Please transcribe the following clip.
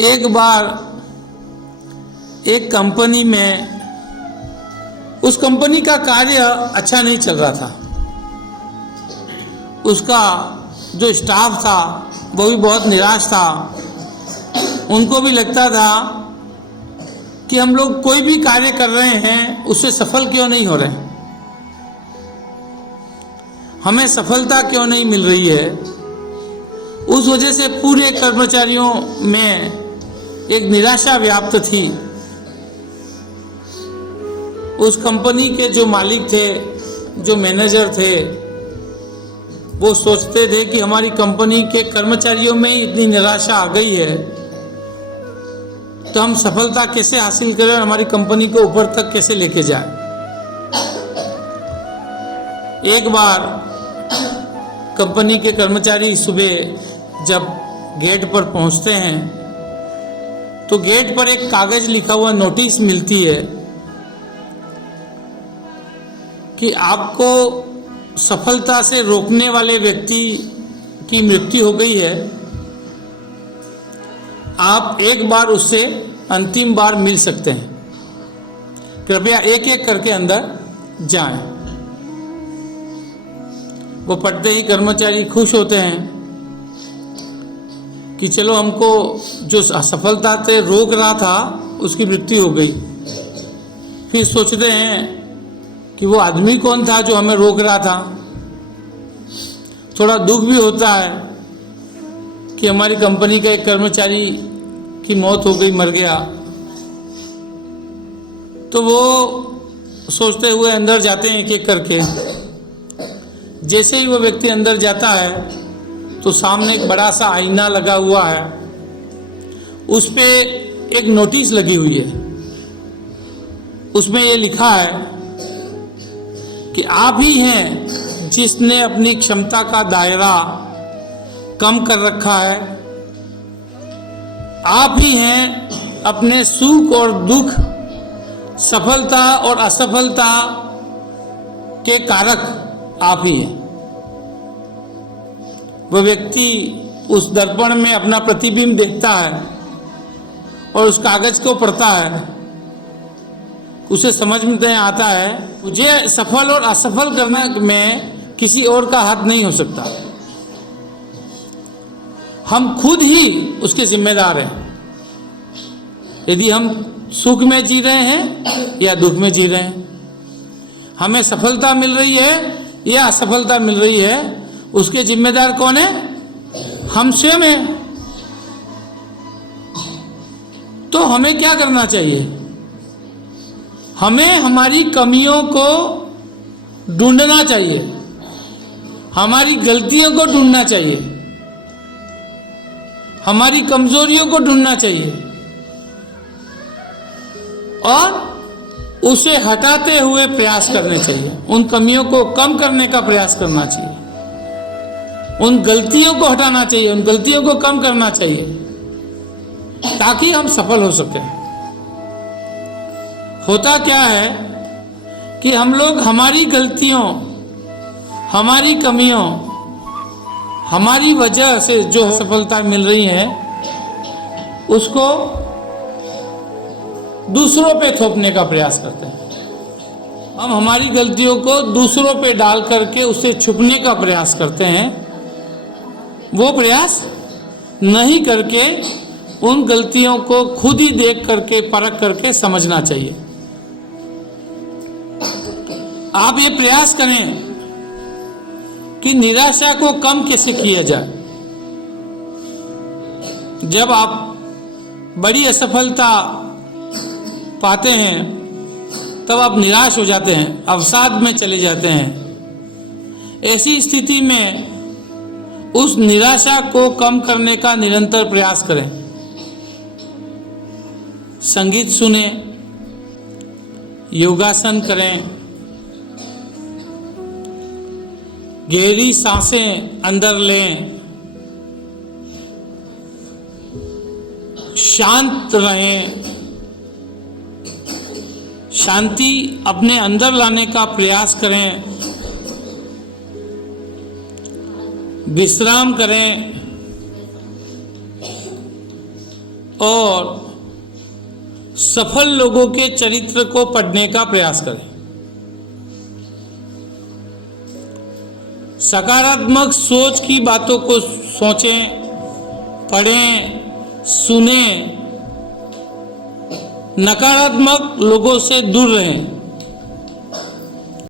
एक बार एक कंपनी में, उस कंपनी का कार्य अच्छा नहीं चल रहा था। उसका जो स्टाफ था वो भी बहुत निराश था। उनको भी लगता था कि हम लोग कोई भी कार्य कर रहे हैं उससे सफल क्यों नहीं हो रहे, हमें सफलता क्यों नहीं मिल रही है। उस वजह से पूरे कर्मचारियों में एक निराशा व्याप्त थी। उस कंपनी के जो मालिक थे, जो मैनेजर थे, वो सोचते थे कि हमारी कंपनी के कर्मचारियों में इतनी निराशा आ गई है तो हम सफलता कैसे हासिल करें और हमारी कंपनी को ऊपर तक कैसे लेके जाएं। एक बार कंपनी के कर्मचारी सुबह जब गेट पर पहुंचते हैं तो गेट पर एक कागज लिखा हुआ नोटिस मिलती है कि आपको सफलता से रोकने वाले व्यक्ति की मृत्यु हो गई है, आप एक बार उससे अंतिम बार मिल सकते हैं, कृपया एक एक करके अंदर जाएं। वो पढ़ते ही कर्मचारी खुश होते हैं कि चलो हमको जो असफलता से रोक रहा था उसकी मृत्यु हो गई। फिर सोचते हैं कि वो आदमी कौन था जो हमें रोक रहा था। थोड़ा दुख भी होता है कि हमारी कंपनी का एक कर्मचारी की मौत हो गई, मर गया। तो वो सोचते हुए अंदर जाते हैं एक एक करके। जैसे ही वो व्यक्ति अंदर जाता है तो सामने एक बड़ा सा आईना लगा हुआ है, उस पे एक नोटिस लगी हुई है। उसमें ये लिखा है कि आप ही हैं जिसने अपनी क्षमता का दायरा कम कर रखा है, आप ही हैं अपने सुख और दुख, सफलता और असफलता के कारक आप ही हैं। वह व्यक्ति उस दर्पण में अपना प्रतिबिंब देखता है और उस कागज को पढ़ता है। उसे समझ में आता है मुझे सफल और असफल करने में किसी और का हाथ नहीं हो सकता, हम खुद ही उसके जिम्मेदार हैं। यदि हम सुख में जी रहे हैं या दुख में जी रहे हैं, हमें सफलता मिल रही है या असफलता मिल रही है, उसके जिम्मेदार कौन है? हम स्वयं हैं। तो हमें क्या करना चाहिए? हमें हमारी कमियों को ढूंढना चाहिए, हमारी गलतियों को ढूंढना चाहिए, हमारी कमजोरियों को ढूंढना चाहिए और उसे हटाते हुए प्रयास करने चाहिए। उन कमियों को कम करने का प्रयास करना चाहिए, उन गलतियों को हटाना चाहिए, उन गलतियों को कम करना चाहिए ताकि हम सफल हो सकें। होता क्या है कि हम लोग हमारी गलतियों, हमारी कमियों, हमारी वजह से जो सफलता मिल रही है उसको दूसरों पे थोपने का प्रयास करते हैं। हम हमारी गलतियों को दूसरों पे डाल करके उससे छुपने का प्रयास करते हैं। वो प्रयास नहीं करके उन गलतियों को खुद ही देख करके, परख करके समझना चाहिए। आप ये प्रयास करें कि निराशा को कम कैसे किया जाए। जब आप बड़ी असफलता पाते हैं तब आप निराश हो जाते हैं, अवसाद में चले जाते हैं। ऐसी स्थिति में उस निराशा को कम करने का निरंतर प्रयास करें। संगीत सुने, योगासन करें, गहरी सांसें अंदर लें, शांत रहें, शांति अपने अंदर लाने का प्रयास करें, विश्राम करें, और सफल लोगों के चरित्र को पढ़ने का प्रयास करें। सकारात्मक सोच की बातों को सोचें, पढ़ें, सुनें। नकारात्मक लोगों से दूर रहें।